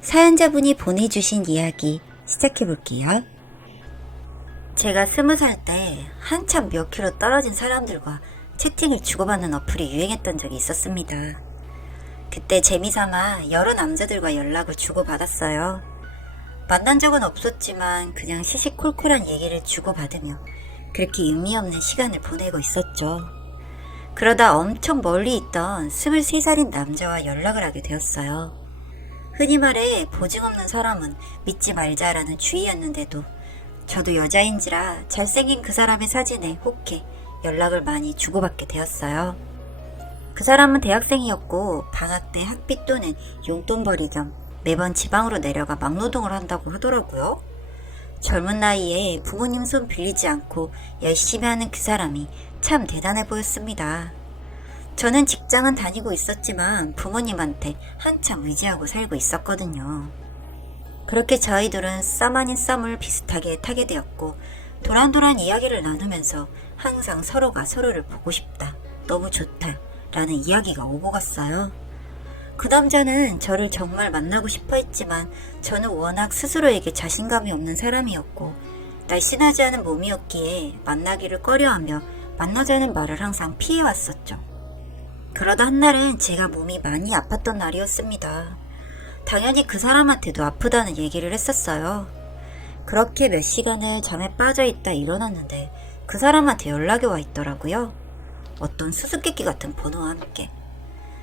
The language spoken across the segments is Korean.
사연자분이 보내주신 이야기 시작해볼게요. 제가 20살 때 한참 몇 킬로 떨어진 사람들과 채팅을 주고받는 어플이 유행했던 적이 있었습니다. 그때 재미삼아 여러 남자들과 연락을 주고받았어요. 만난 적은 없었지만 그냥 시시콜콜한 얘기를 주고받으며 그렇게 의미 없는 시간을 보내고 있었죠. 그러다 엄청 멀리 있던 23살인 남자와 연락을 하게 되었어요. 흔히 말해 보증 없는 사람은 믿지 말자라는 추이였는데도 저도 여자인지라 잘생긴 그 사람의 사진에 혹해 연락을 많이 주고받게 되었어요. 그 사람은 대학생이었고 방학 때 학비 또는 용돈벌이 겸 매번 지방으로 내려가 막노동을 한다고 하더라고요. 젊은 나이에 부모님 손 빌리지 않고 열심히 하는 그 사람이 참 대단해 보였습니다. 저는 직장은 다니고 있었지만 부모님한테 한참 의지하고 살고 있었거든요. 그렇게 저희들은 썸 아닌 썸을 비슷하게 타게 되었고 도란도란 이야기를 나누면서 항상 서로가 서로를 보고 싶다, 너무 좋다 라는 이야기가 오고 갔어요. 그 남자는 저를 정말 만나고 싶어 했지만 저는 워낙 스스로에게 자신감이 없는 사람이었고 날씬하지 않은 몸이었기에 만나기를 꺼려하며 만나자는 말을 항상 피해왔었죠. 그러다 한날은 제가 몸이 많이 아팠던 날이었습니다. 당연히 그 사람한테도 아프다는 얘기를 했었어요. 그렇게 몇 시간을 잠에 빠져있다 일어났는데 그 사람한테 연락이 와 있더라고요. 어떤 수수께끼 같은 번호와 함께.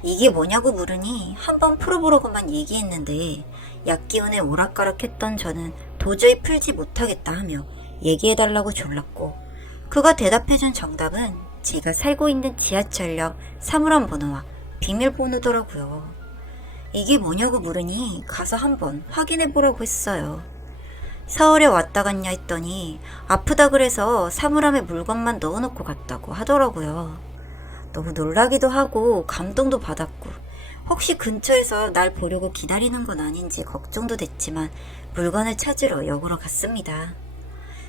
이게 뭐냐고 물으니 한번 풀어보려고만 얘기했는데 약 기운에 오락가락했던 저는 도저히 풀지 못하겠다 하며 얘기해달라고 졸랐고 그가 대답해준 정답은 제가 살고 있는 지하철역 사물함 번호와 비밀번호더라고요. 이게 뭐냐고 물으니 가서 한번 확인해보라고 했어요. 서울에 왔다 갔냐 했더니 아프다 그래서 사물함에 물건만 넣어놓고 갔다고 하더라고요. 너무 놀라기도 하고 감동도 받았고 혹시 근처에서 날 보려고 기다리는 건 아닌지 걱정도 됐지만 물건을 찾으러 역으로 갔습니다.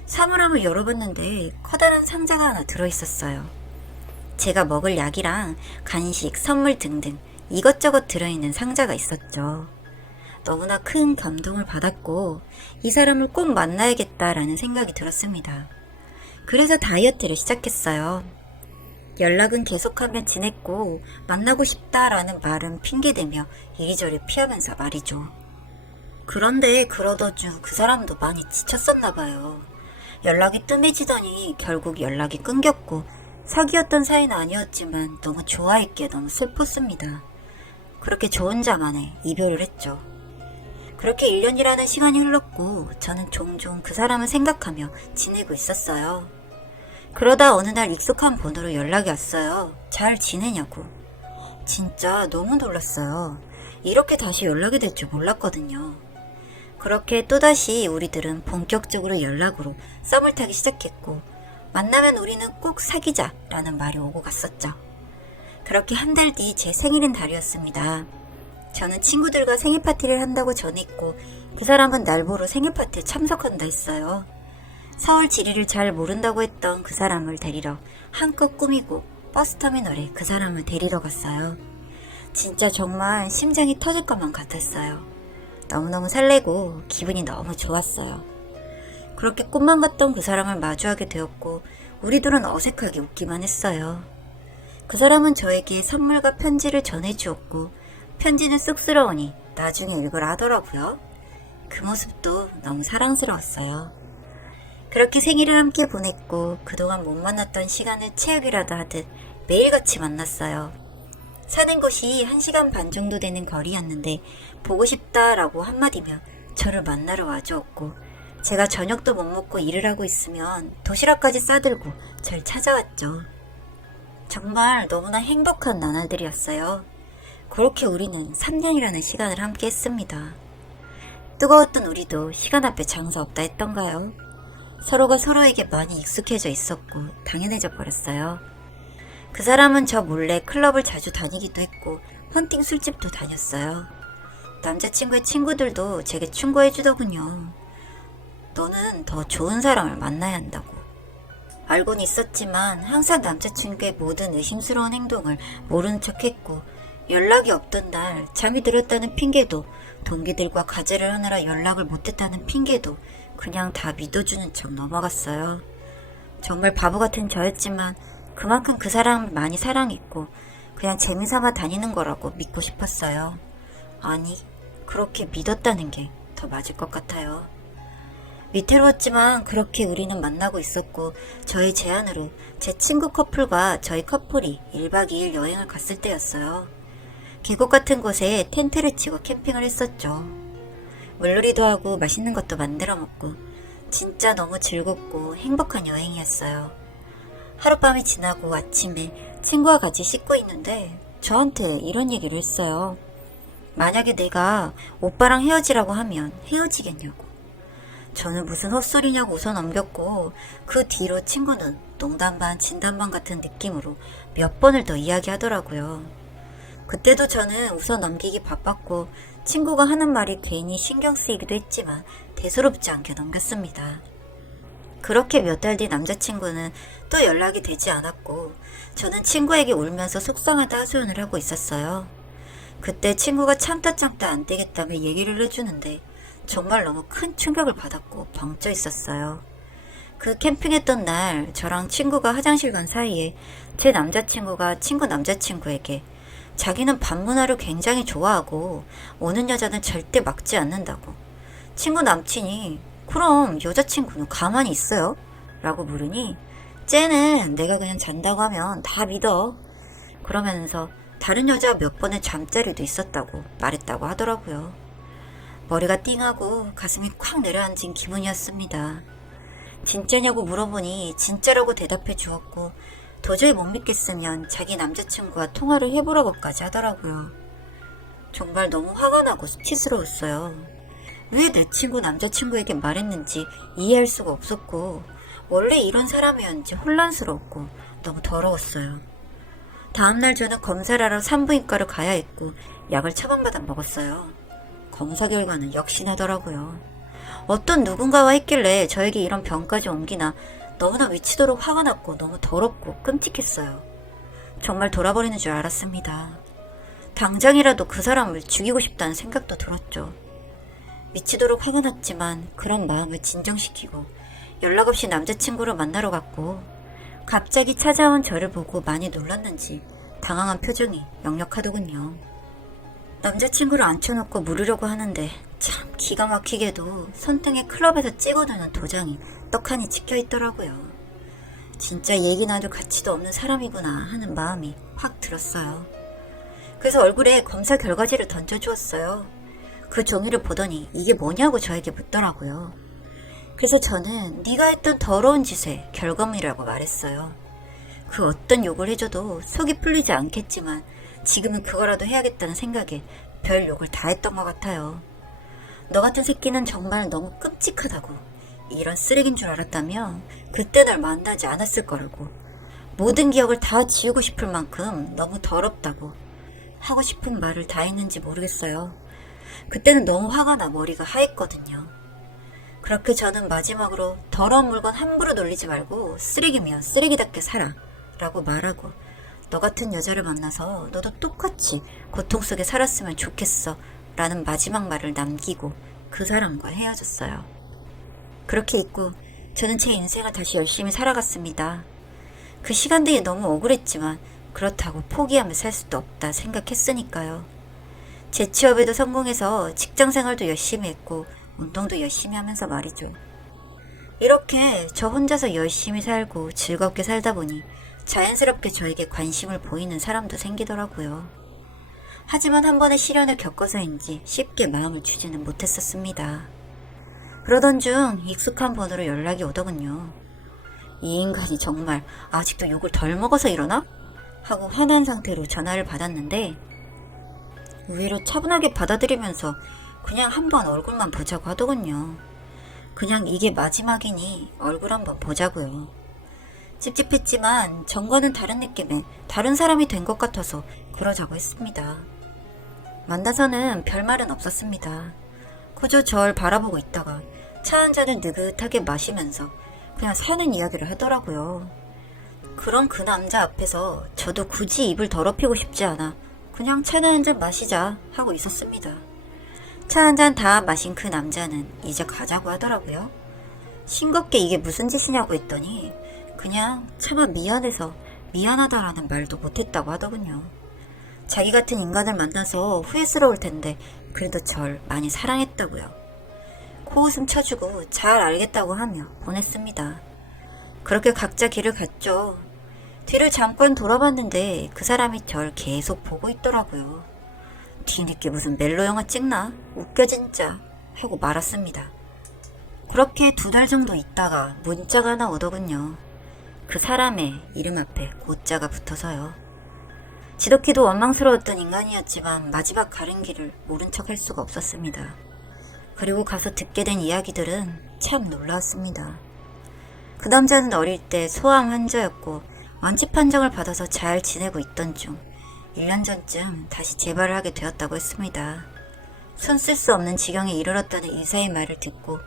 사물함을 열어봤는데 커다란 상자가 하나 들어있었어요. 제가 먹을 약이랑 간식, 선물 등등 이것저것 들어있는 상자가 있었죠. 너무나 큰 감동을 받았고 이 사람을 꼭 만나야겠다라는 생각이 들었습니다. 그래서 다이어트를 시작했어요. 연락은 계속하며 지냈고 만나고 싶다라는 말은 핑계대며 이리저리 피하면서 말이죠. 그런데 그러던 중 그 사람도 많이 지쳤었나 봐요. 연락이 뜸해지더니 결국 연락이 끊겼고 사귀었던 사이는 아니었지만 너무 좋아했기에 너무 슬펐습니다. 그렇게 저 혼자만의 이별을 했죠. 그렇게 1년이라는 시간이 흘렀고 저는 종종 그 사람을 생각하며 지내고 있었어요. 그러다 어느 날 익숙한 번호로 연락이 왔어요. 잘 지내냐고. 진짜 너무 놀랐어요. 이렇게 다시 연락이 될 줄 몰랐거든요. 그렇게 또다시 우리들은 본격적으로 연락으로 썸을 타기 시작했고 만나면 우리는 꼭 사귀자 라는 말이 오고 갔었죠. 그렇게 한 달 뒤 제 생일인 달이었습니다. 저는 친구들과 생일 파티를 한다고 전했고 그 사람은 날 보러 생일 파티에 참석한다 했어요. 서울 지리를 잘 모른다고 했던 그 사람을 데리러 한껏 꾸미고 버스터미널에 그 사람을 데리러 갔어요. 진짜 정말 심장이 터질 것만 같았어요. 너무너무 설레고 기분이 너무 좋았어요. 그렇게 꿈만 같던 그 사람을 마주하게 되었고 우리들은 어색하게 웃기만 했어요. 그 사람은 저에게 선물과 편지를 전해주었고 편지는 쑥스러우니 나중에 읽으라 하더라고요. 그 모습도 너무 사랑스러웠어요. 그렇게 생일을 함께 보냈고 그동안 못 만났던 시간을 채우기라도 하듯 매일같이 만났어요. 사는 곳이 1시간 반 정도 되는 거리였는데 보고 싶다라고 한마디며 저를 만나러 와주었고 제가 저녁도 못 먹고 일을 하고 있으면 도시락까지 싸들고 절 찾아왔죠. 정말 너무나 행복한 나날들이었어요. 그렇게 우리는 3년이라는 시간을 함께 했습니다. 뜨거웠던 우리도 시간 앞에 장사 없다 했던가요? 서로가 서로에게 많이 익숙해져 있었고 당연해져 버렸어요. 그 사람은 저 몰래 클럽을 자주 다니기도 했고 헌팅 술집도 다녔어요. 남자친구의 친구들도 제게 충고해주더군요. 너는 더 좋은 사람을 만나야 한다고. 알고는 있었지만 항상 남자친구의 모든 의심스러운 행동을 모르는 척했고 연락이 없던 날 잠이 들었다는 핑계도 동기들과 과제를 하느라 연락을 못했다는 핑계도 그냥 다 믿어주는 척 넘어갔어요. 정말 바보 같은 저였지만 그만큼 그 사람을 많이 사랑했고 그냥 재미삼아 다니는 거라고 믿고 싶었어요. 아니, 그렇게 믿었다는 게 더 맞을 것 같아요. 위태로웠지만 그렇게 우리는 만나고 있었고 저의 제안으로 제 친구 커플과 저희 커플이 1박 2일 여행을 갔을 때였어요. 계곡 같은 곳에 텐트를 치고 캠핑을 했었죠. 물놀이도 하고 맛있는 것도 만들어 먹고 진짜 너무 즐겁고 행복한 여행이었어요. 하룻밤이 지나고 아침에 친구와 같이 씻고 있는데 저한테 이런 얘기를 했어요. 만약에 내가 오빠랑 헤어지라고 하면 헤어지겠냐고. 저는 무슨 헛소리냐고 웃어 넘겼고 그 뒤로 친구는 농담 반 진담 반 같은 느낌으로 몇 번을 더 이야기하더라고요. 그때도 저는 웃어 넘기기 바빴고 친구가 하는 말이 괜히 신경 쓰이기도 했지만 대수롭지 않게 넘겼습니다. 그렇게 몇 달 뒤 남자친구는 또 연락이 되지 않았고 저는 친구에게 울면서 속상하다 하소연을 하고 있었어요. 그때 친구가 참다 안 되겠다며 얘기를 해주는데 정말 너무 큰 충격을 받았고 벙쪄 있었어요. 그 캠핑했던 날 저랑 친구가 화장실 간 사이에 제 남자친구가 친구 남자친구에게 자기는 밤문화를 굉장히 좋아하고 오는 여자는 절대 막지 않는다고. 친구 남친이 그럼 여자친구는 가만히 있어요? 라고 물으니 쟤는 내가 그냥 잔다고 하면 다 믿어. 그러면서 다른 여자 몇 번의 잠자리도 있었다고 말했다고 하더라고요. 머리가 띵하고 가슴이 콱 내려앉은 기분이었습니다. 진짜냐고 물어보니 진짜라고 대답해 주었고 도저히 못 믿겠으면 자기 남자친구와 통화를 해보라고까지 하더라고요. 정말 너무 화가 나고 수치스러웠어요. 왜 내 친구 남자친구에게 말했는지 이해할 수가 없었고 원래 이런 사람이었는지 혼란스러웠고 너무 더러웠어요. 다음날 저는 검사를 하러 산부인과를 가야 했고 약을 처방받아 먹었어요. 검사 결과는 역시나더라고요. 어떤 누군가와 했길래 저에게 이런 병까지 옮기나 너무나 미치도록 화가 났고 너무 더럽고 끔찍했어요. 정말 돌아버리는 줄 알았습니다. 당장이라도 그 사람을 죽이고 싶다는 생각도 들었죠. 미치도록 화가 났지만 그런 마음을 진정시키고 연락 없이 남자친구를 만나러 갔고 갑자기 찾아온 저를 보고 많이 놀랐는지 당황한 표정이 역력하더군요. 남자친구를 앉혀놓고 물으려고 하는데 참 기가 막히게도 손등에 클럽에서 찍어두는 도장이 떡하니 찍혀있더라고요. 진짜 얘기 나눌 가치도 없는 사람이구나 하는 마음이 확 들었어요. 그래서 얼굴에 검사 결과지를 던져주었어요. 그 종이를 보더니 이게 뭐냐고 저에게 묻더라고요. 그래서 저는 네가 했던 더러운 짓의 결과물이라고 말했어요. 그 어떤 욕을 해줘도 속이 풀리지 않겠지만 지금은 그거라도 해야겠다는 생각에 별 욕을 다 했던 것 같아요. 너 같은 새끼는 정말 너무 끔찍하다고. 이런 쓰레기인 줄 알았다면 그때 널 만나지 않았을 거라고. 모든 기억을 다 지우고 싶을 만큼 너무 더럽다고. 하고 싶은 말을 다 했는지 모르겠어요. 그때는 너무 화가 나 머리가 하했거든요. 그렇게 저는 마지막으로 더러운 물건 함부로 놀리지 말고 쓰레기면 쓰레기답게 살아 라고 말하고 너 같은 여자를 만나서 너도 똑같이 고통 속에 살았으면 좋겠어 라는 마지막 말을 남기고 그 사람과 헤어졌어요. 그렇게 있고 저는 제 인생을 다시 열심히 살아갔습니다. 그 시간들이 너무 억울했지만 그렇다고 포기하며 살 수도 없다 생각했으니까요. 제 취업에도 성공해서 직장생활도 열심히 했고 운동도 열심히 하면서 말이죠. 이렇게 저 혼자서 열심히 살고 즐겁게 살다 보니 자연스럽게 저에게 관심을 보이는 사람도 생기더라고요. 하지만 한 번의 시련을 겪어서인지 쉽게 마음을 주지는 못했었습니다. 그러던 중 익숙한 번호로 연락이 오더군요. 이 인간이 정말 아직도 욕을 덜 먹어서 이러나? 하고 화난 상태로 전화를 받았는데 의외로 차분하게 받아들이면서 그냥 한번 얼굴만 보자고 하더군요. 그냥 이게 마지막이니 얼굴 한번 보자고요. 찝찝했지만 전과는 다른 느낌의 다른 사람이 된 것 같아서 그러자고 했습니다. 만나서는 별말은 없었습니다. 그저 절 바라보고 있다가 차 한 잔을 느긋하게 마시면서 그냥 사는 이야기를 하더라고요. 그런 그 남자 앞에서 저도 굳이 입을 더럽히고 싶지 않아 그냥 차나 한 잔 마시자 하고 있었습니다. 차 한 잔 다 마신 그 남자는 이제 가자고 하더라고요. 싱겁게 이게 무슨 짓이냐고 했더니 그냥 차마 미안해서 미안하다라는 말도 못했다고 하더군요. 자기 같은 인간을 만나서 후회스러울 텐데 그래도 절 많이 사랑했다고요. 코웃음 쳐주고 잘 알겠다고 하며 보냈습니다. 그렇게 각자 길을 갔죠. 뒤를 잠깐 돌아봤는데 그 사람이 절 계속 보고 있더라고요. 뒤늦게 무슨 멜로 영화 찍나? 웃겨 진짜 하고 말았습니다. 그렇게 2달 정도 있다가 문자가 하나 오더군요. 그 사람의 이름 앞에 고자가 붙어서요. 지독히도 원망스러웠던 인간이었지만 마지막 가는 길을 모른 척 할 수가 없었습니다. 그리고 가서 듣게 된 이야기들은 참 놀라웠습니다. 그 남자는 어릴 때 소아암 환자였고 완치 판정을 받아서 잘 지내고 있던 중 1년 전쯤 다시 재발을 하게 되었다고 했습니다. 손 쓸 수 없는 지경에 이르렀다는 의사의 말을 듣고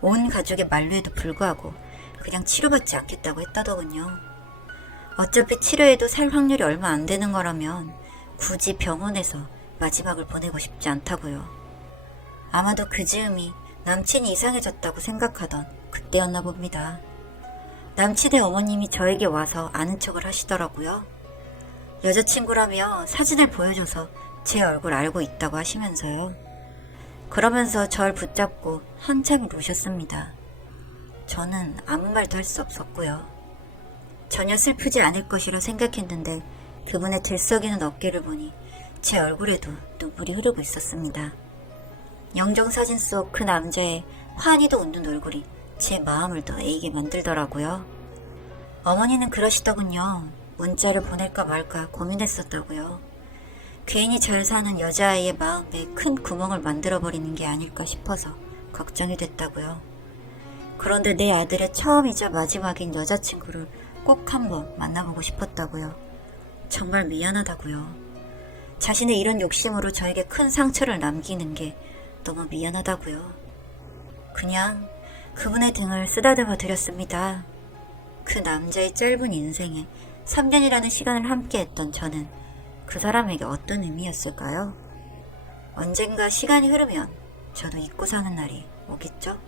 온 가족의 만류에도 불구하고 그냥 치료받지 않겠다고 했다더군요. 어차피 치료해도 살 확률이 얼마 안 되는 거라면 굳이 병원에서 마지막을 보내고 싶지 않다고요. 아마도 그 즈음이 남친이 이상해졌다고 생각하던 그때였나 봅니다. 남친의 어머님이 저에게 와서 아는 척을 하시더라고요. 여자친구라며 사진을 보여줘서 제 얼굴 알고 있다고 하시면서요. 그러면서 절 붙잡고 한참을 우셨습니다. 저는 아무 말도 할 수 없었고요. 전혀 슬프지 않을 것이라 생각했는데 그분의 들썩이는 어깨를 보니 제 얼굴에도 눈물이 흐르고 있었습니다. 영정사진 속 그 남자의 환히도 웃는 얼굴이 제 마음을 더 애이게 만들더라고요. 어머니는 그러시더군요. 문자를 보낼까 말까 고민했었다고요. 괜히 잘 사는 여자아이의 마음에 큰 구멍을 만들어버리는 게 아닐까 싶어서 걱정이 됐다고요. 그런데 내 아들의 처음이자 마지막인 여자친구를 꼭 한번 만나보고 싶었다고요. 정말 미안하다고요. 자신의 이런 욕심으로 저에게 큰 상처를 남기는 게 너무 미안하다고요. 그냥 그분의 등을 쓰다듬어 드렸습니다. 그 남자의 짧은 인생에 3년이라는 시간을 함께했던 저는 그 사람에게 어떤 의미였을까요? 언젠가 시간이 흐르면 저도 잊고 사는 날이 오겠죠?